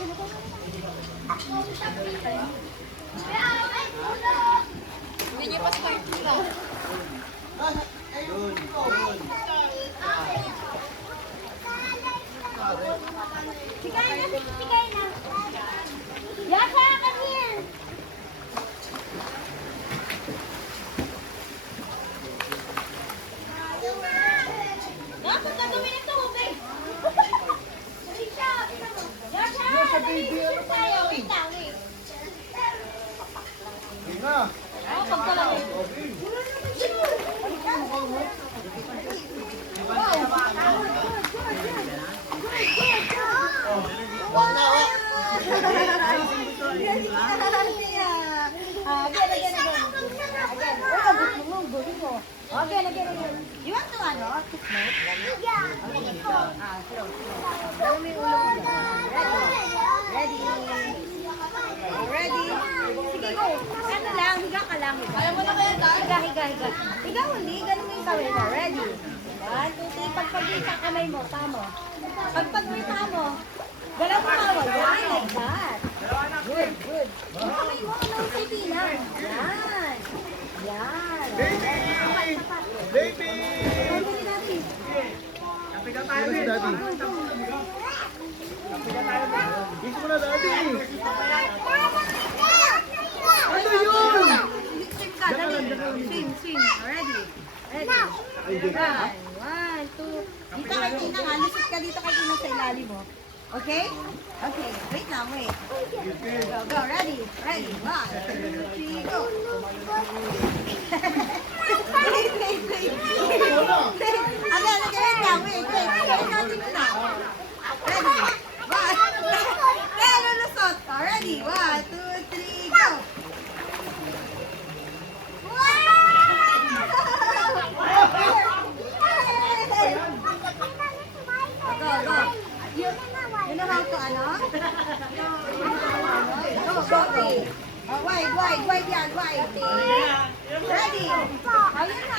Hindi niyo pa start nila. Sigay na, sigay na. Yasa, come here. Dapat ka dumi ng tubig. Yasa, dali tayo. Wait lang, wait. Oh, pagkalang. Again. You want to ano? To smoke? Yeah. Okay, slow. Slow mo yung ulo mo. Ready? Ready? Sige, go. Ano lang, higa ka lang. Kaya mo na kaya tayo? Higa. Higa uli, ganun mo yung gawin mo. Ready? 1, 2, 3. Pagpag-wait ang kamay mo, tamo. Pagpag-wait mo, galaw mo kawal. Yan, like that. Good. Yung kamay mo, ano yung tipinan? Yan. Baby! Pagpag natin. Ano si Daddy? Dito mo na, Daddy! Ano yun? Swim ka, dali. Swim. Ready? 1, 2. Dito kay Tina nga. Lusot ka dito kay Tina sa ilalim mo. Okay? Okay. Wait lang, wait. Go. Ready? 1, 2, 3, go. Wait. Again. Wait lang, wait. Gawin natin ito na. Ready? 1. Kaya lulusot. Ready? 1, 2, 3, go. Go. You know how to ano? Go. Wide yan, wide. Ready? Ayun na.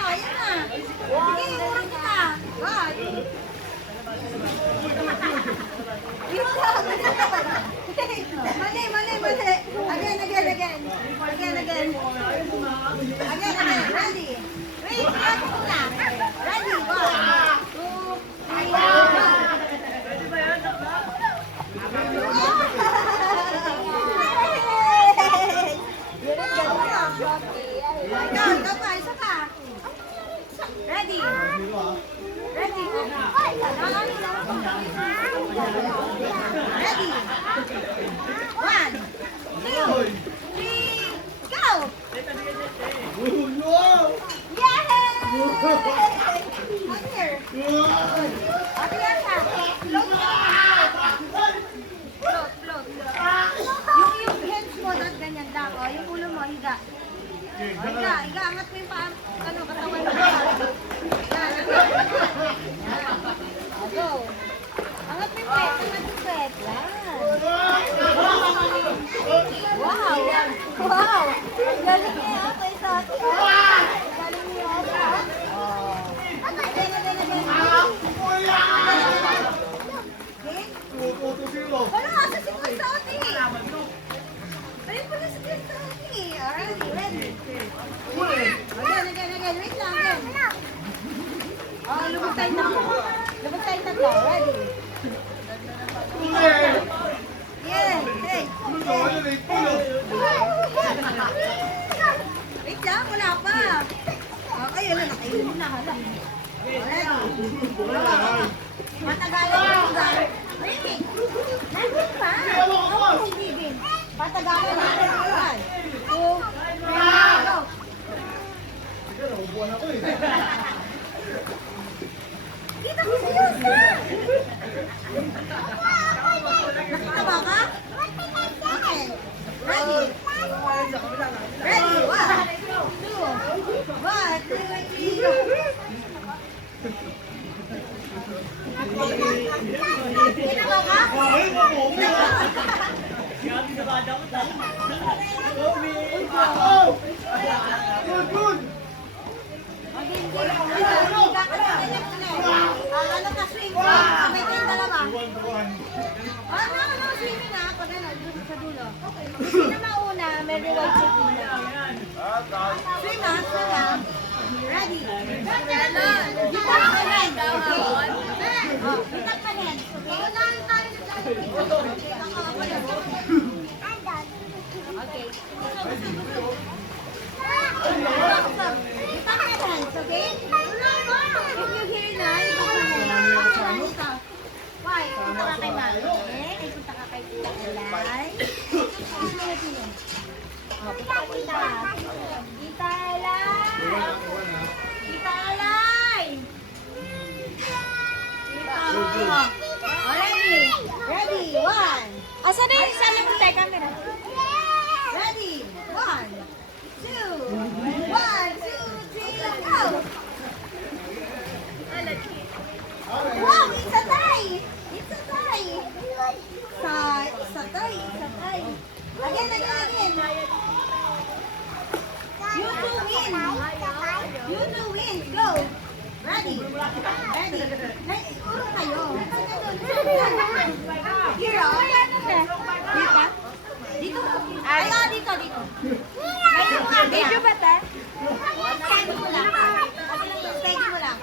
Sige, urong ka na. Wide. Mali. Again. Ready? Wait, ready muna. Ready? 1, 2, 3, go. Ikaw pa, isa pa. Ready? Ready? Ready? 1, 2, 3, go! Yay! Come here. Okay, Yasha. Float. Yung hands mo, not ganyan lang. O, yung ulo mo, higa. Higa. Angat mo yung katawan mo. Higa. Go. Angat mo yung pet. Yan. Wow. Galing niya. Kaya sa atin. Galing niya. Wala, asa si Kuya sa atin. Ayun pala si Kuya sa atin. Alright, ready? Again. Wait lang, again. Oh, lubog tayo tatlo. Ready? Yeah. Hey. Wait lang, wala pa. Okay, yun na. Nakailin na. Ready? Matagalan yung guys. Ready? Nandun pa. Ako sigigin. Patagalan natin. 1, 2, 3, go. Kita ko siya sa! Nakita ba ka? Okay. Ready? Ready? 1, 2, 3, go. Kita ba ka? Good! Ano ka swing? Kamay kayong dalawa. No, swimming ha. Pag ano, dun sa dulo. Sino mauna, may reward sa dulo. Swim ha, swim ha. Ready? Bitak pa rin. Bitak pa rin. Okay. Bitak pa rin. Okay? If you hear na, bitak pa rin. Why? Punta ka kay Mami. Ay, punta ka kay Tita Elay. Oh, punta ka Tita. Tita Elay! Tita Elay! Tita! Oh, ready? Ready? One. Asa na yung sana mo tayo camera? Ready? One. Two. One, two, three, go! Wow, it's a tie! It's a tie! It's a tie. Again. You two win. You two win. Go. Ready. Puro kayo. Here, oh. Dito? Dito? Ay, dito. Video ba ta? Steady mo lang. Steady mo lang.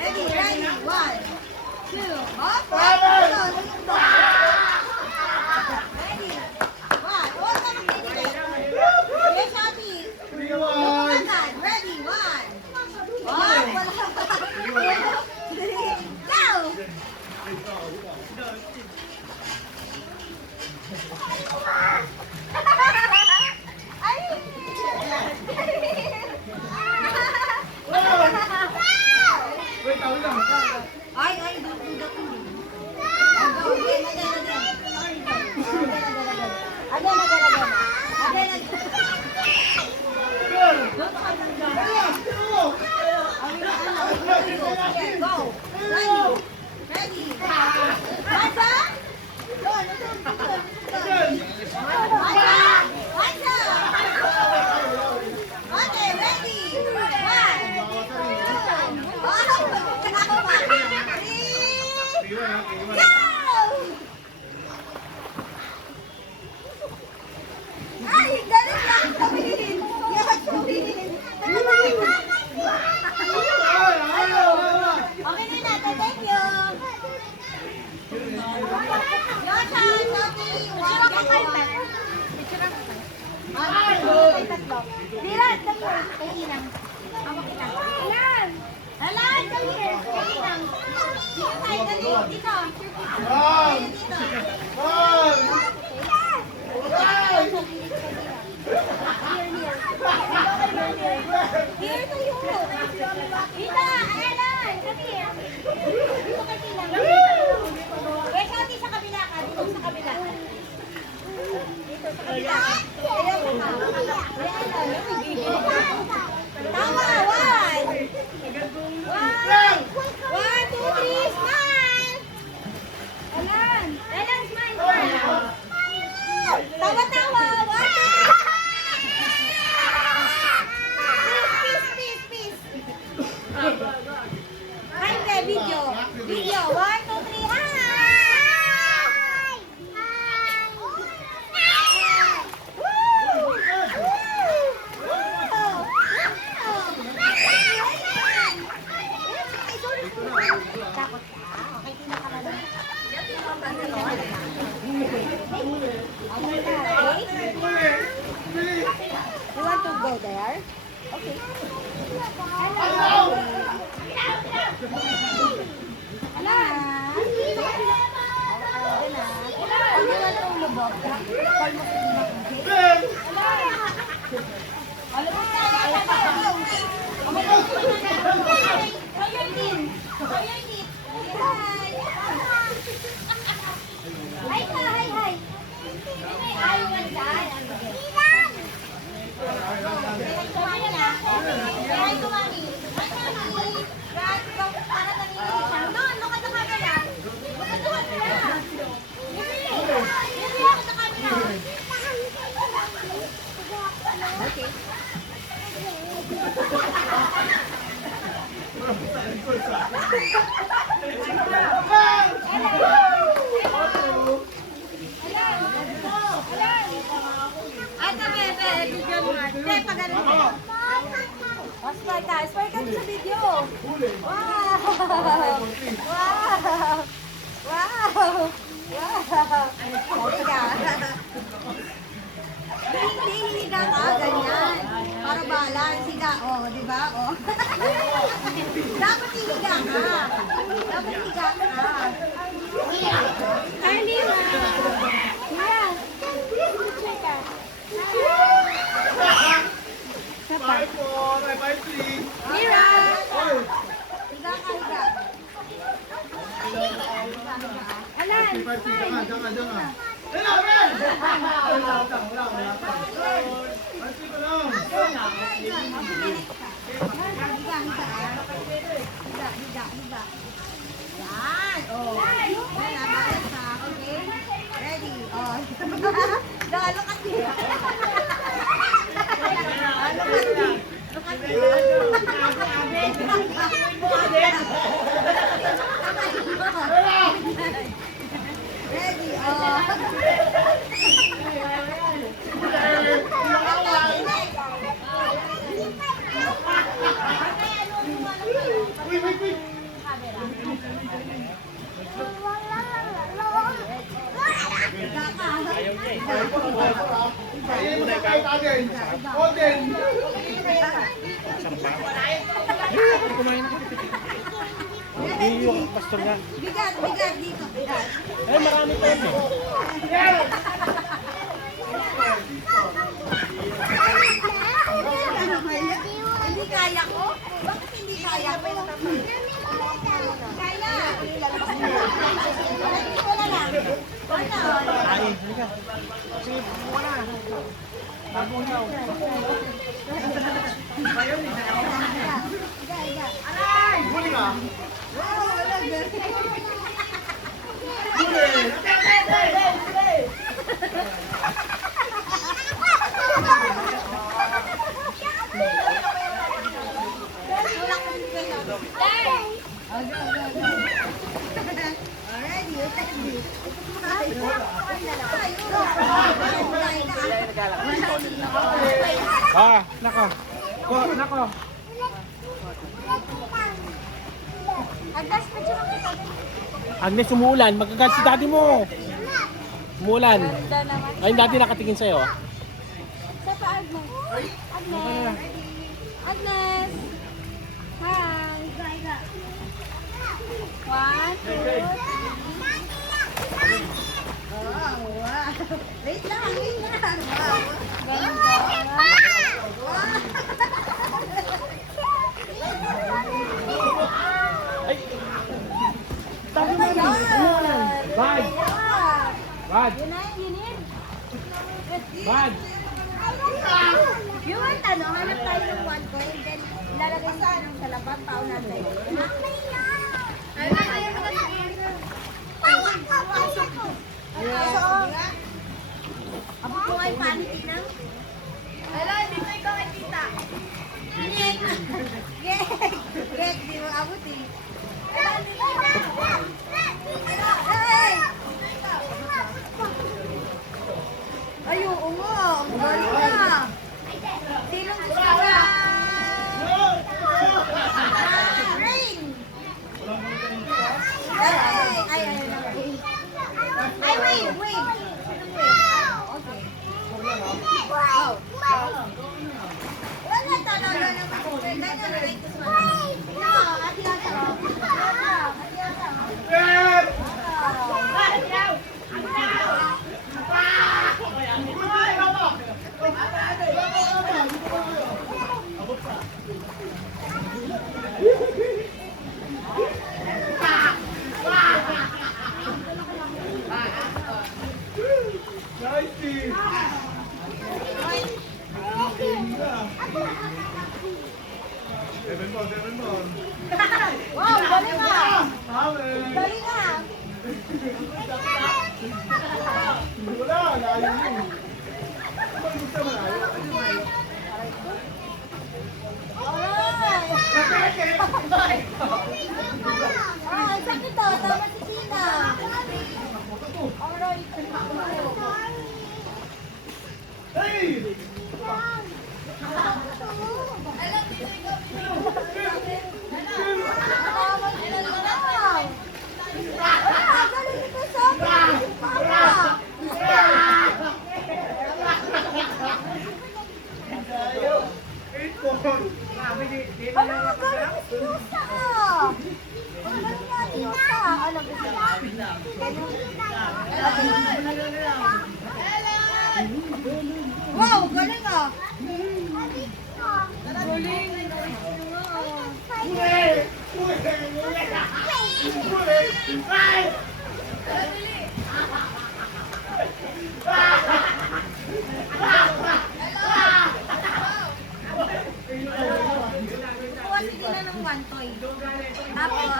Ready, one, two, up, ready, one, huwag ka magtitigil. Yes, Ate. Lumagan. Ready, one, go! Wait, tawin lang. Ay, dudot ko. Again. Go. Ready. Masa? Okay, ready. Ay, galing lang sabihin. Yan, sabihin. Okay na natin, thank you. Yosha, Sophie, Picture ako kayo, Tat. Picture ako kayo. Ay, tatlo. Dilan, come here. Kay Inang. Ako kita. Ilan? Alan, come here. Kay Inang. Dito tayo, dali. Dito. One! Dito. One! Here tayo. Dito, Alan, come here. Dito kay Inang. Wait, Shati, sa kabila ka. Dito sa kabila. Dito sa kabila. Ayaw ka. Tama, one. One, two, three, smile. Alan, smile. Tawa. One, peace. Hi, video. One, two, three, hi. Takot ka? Okay, pinakamalala. Okay? You want to go there? Okay. Hello. lubog. Call mo sa inyo. Alam mo na, Royal Dean. Royal Dean. Hi. Hi, hi, hi. Ayaw nga dyan. Hi, kumani na. Hi, kumani. Hi, kumani. Guys, ikaw, para nanginginig siya. Doon, look at the camera. Look at the camera. Hindi. Hindi ako sa camera. Okay. Ate, bebe, video mo nga. Te, pagano mo. Smile ka. Smile ka doon sa video. Wow! Wow! Wow! Wow! Okay ka. Hindi, hihiga ka. Ganyan. Para balance. Higa. Oh, di ba? Oh. Dapat hihiga ka. Dapat higa ka. Carly, yeah. Five, four, five, three. Mira! Oy! Higa ka, higa. Alan, Five, three. Jangan. Wala, wala. Wala. Five, three pa lang. Higa. Yan. Oh. Wala, balance ha. Okay? Ready? Oh. Look at me. Look at me. Ready? Wait. Ayun mo na kahit agad. Oden. Yung pastor na. Bigat dito. Bigat. Ay, marami pa yun eh. Hindi kaya ko? Bakit hindi kaya ko? Kaya. Wala lang. Ay, halika. Sige, wala. Bagong daw. Huli ka. Wow, wala. Huli. Already, you take this. Nako. Nako. Agdas, medyo makita. Agnes, umuulan. Magagal si daddy mo. Umuulan. Ay, daddy nakatingin sa'yo. Sa pa, Agnes. Agnes. Agnes. Hi. Higa. 1, 2, 3. Oh, wow. Wait lang. Wow. Ganda. Ay. Daddy mo na. Umuulan. Bad. Bad. You need? Bad. You want ano? Hanap tayo ng 1 coin, then ilalagay sa labat, pao natin. Ano na kayo mga abot ko ay panity na. Hello, dito ikaw ay tita. Greg, di mo abot eh. Hey! Ay, oo nga. Ang galing na. Sinong gusto ka? Rain! Ay, wave. Okay. Oh. Wala, tanaw na naman. Ganyan na like this one. No, ati ata. Ati ata. Nice team. Seven ball. Wow, galing ah! Amen. Galing ah! Wala, layo mo. Ano gusto mo layo? Alright! Ah, sakit to. Tama si Tina. Alright. Hey! Eight ball. Wow, galing ah! Kuha si Tina ng one toy. Tapos,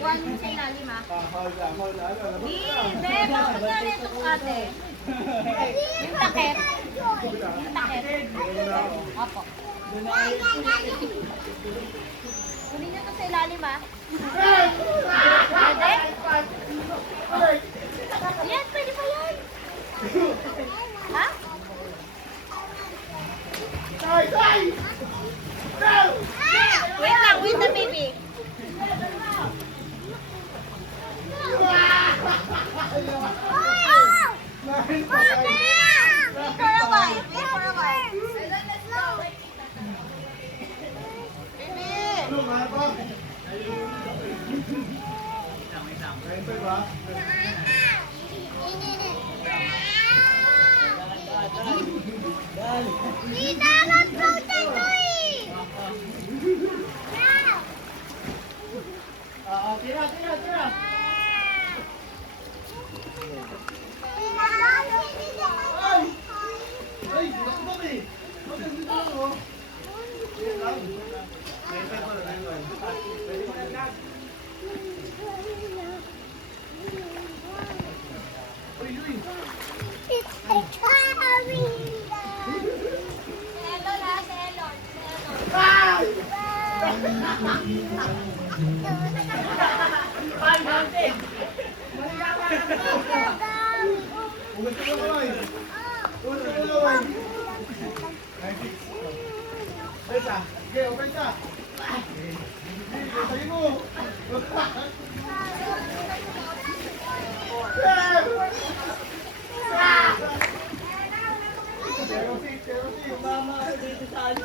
one sa ilalim ah. Hindi, bakit na nito ate? Yung takip. Yung takip. Apo. Kunin niyo to sa ilalim ah. Pwede? Yan, pwede pa yan. Ha? Wait na baby. Wait for a while. Wait for a while. Baby. Ano nga ba? Ito ba? Tira. Ay, nakabang eh. Maganda lang oh. Uy. Ugat ka na kamay. Besa, sige, okay ka. Sige mo. Pero si, mama ako dito sa ano.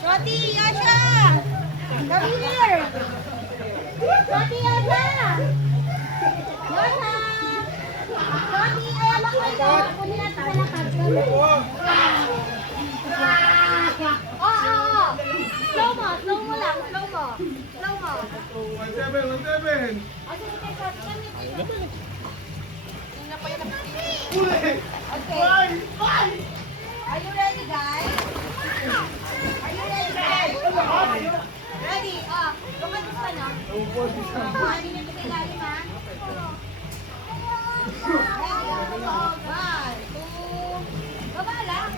Shorty, Yasha! Come here! Shorty, Yasha! Yasha! Shorty, ayan ako ito. Kunin natin sa lakad. Oo. Slow mo lang. Slow mo. 1-7. O, sige, Shorty, kami. Uli! Okay. Are you ready, guys? Are you ready, guys? Ready? Lumatis ka na. Hindi nyo ito kailalim, ha? Ready? One, two. Baba lang.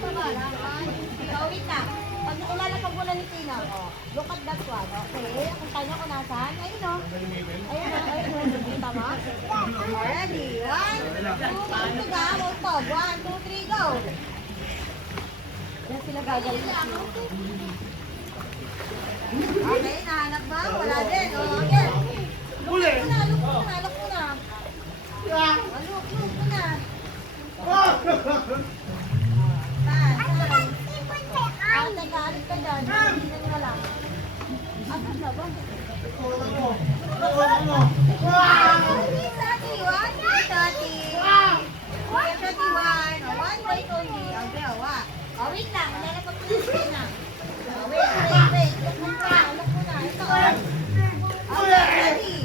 Wait lang. Pag ilalapag mo na ni Tina, look at that one. Okay. Kung tayo ko nasaan. Ayun, o. Kita mo? Ready? One, two, ito ga. Multog. 1, 2, 3, go. Yan sila gagaling. Okay, nahanap ba? Wala din. Okay. Look mo na. Look mo na. Teka, alis ka dyan. Tingnan mo lang. Asan na ba? Sati, one, sati. Okay, sati, one. One bite only. Okay, wait lang. Lalapag ko na. Wait. Look mo na. Ito, okay, ready.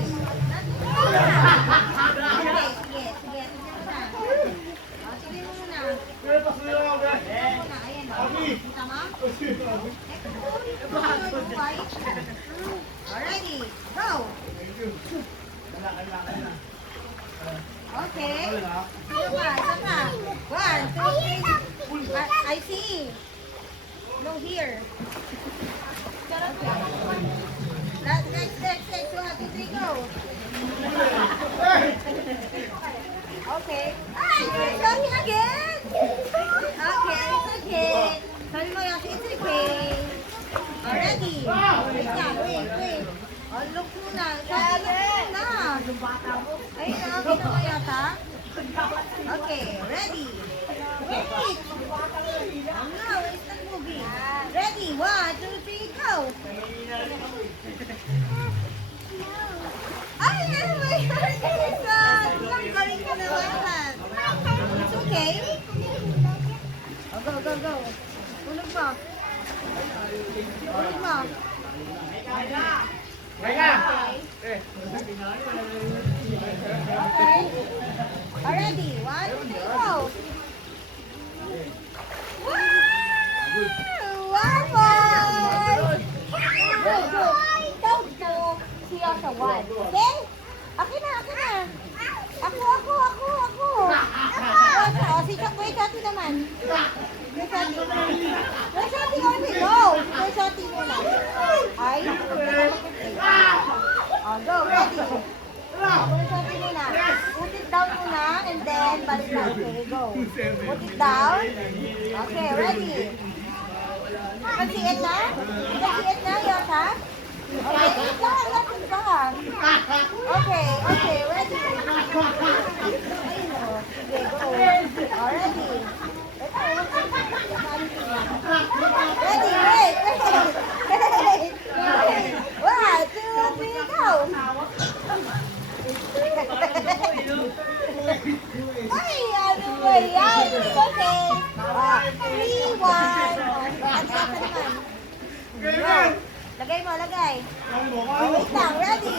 Okay, sige. Tignan mo na. Tignan mo muna. Ayan, kita mo? Alrighty, go! Okay. Isa pa. 1, 2, 3. I see. No, here. Next. 1, 2, 3, go. Okay. You're talking again. Okay, it's okay. Sabi mo yung it's okay. Already. Wait. Look muna. Sabi mo muna. Ay, nakakita mo yata. Okay, ready. Wait. No, it's not moving. Ready, 1, 2, 3, go. Ay, ano ba yun? Ang galing ka naman. It's okay. Go. Tulog mo. Okay. Already. 1, 2, 3, go. Waffle! Go. Siya sa 1. Okay? Akin na. Ako. Si Shati naman. Wait, Shati only. Go. Wait, Shati muna. Ay. Go. Ready. Wait, Shati muna. Put it down muna and then balik na. Okay, go. Put it down. Okay, ready. Kansiit na, Yota? Okay, lapit ka. Okay, ready. Sige, go. Already. Ready, wait. 1, 2, 3, go. Ay, ano ba yan? It's okay. 3, 1. Go. Lagay mo. Wait lang, ready.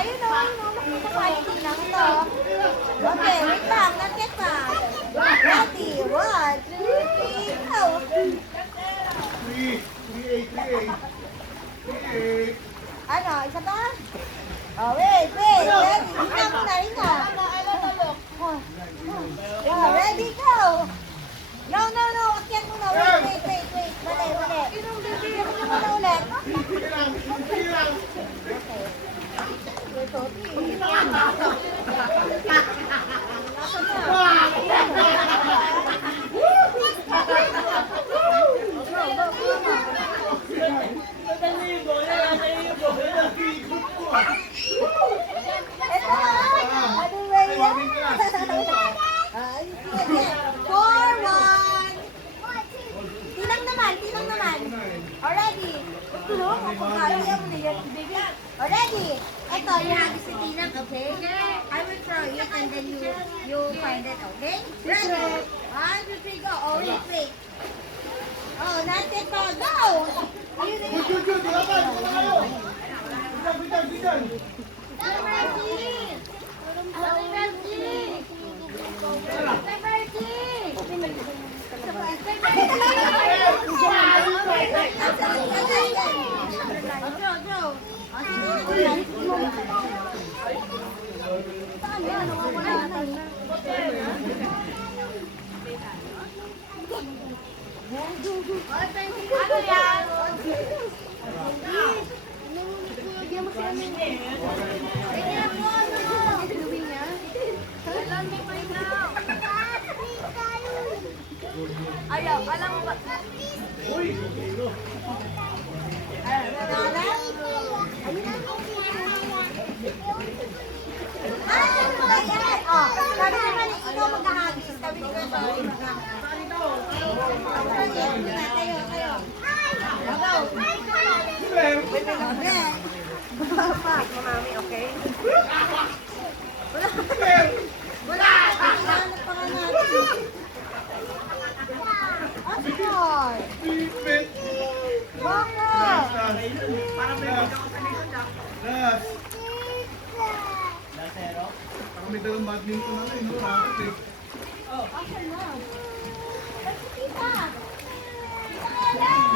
Ayun o. Makikapaliti lang ito. Okay, wait lang. Not yet pa. Ready. 1, 2, 3, go. 3, 8. Ano, isa pa? Oh, wait. Ready. Ina. Ready, go. No. Akyat muna. Wait. Mali. Akyat mo muna ulit. Already. Already. Ito, you have to sit in, okay? I will throw it and then you find it, okay? Ready? 1, 2, 3, go. Oh, wait. Oh, not yet pa. Go! Ayun. Ayaw, alam mo ba? Uy! Sabi naman, ikaw maghahagis. Sabi ni Kuya Sorry, maghahagis. Tayo. Go. Mami, okay? Wala ka hinahanap pa nga natin. Oscar! Pipit! Bakit? Last! Parang may dalang badminton na rin, no? Bakit eh? Oscar na. Tita! Tita Ellen!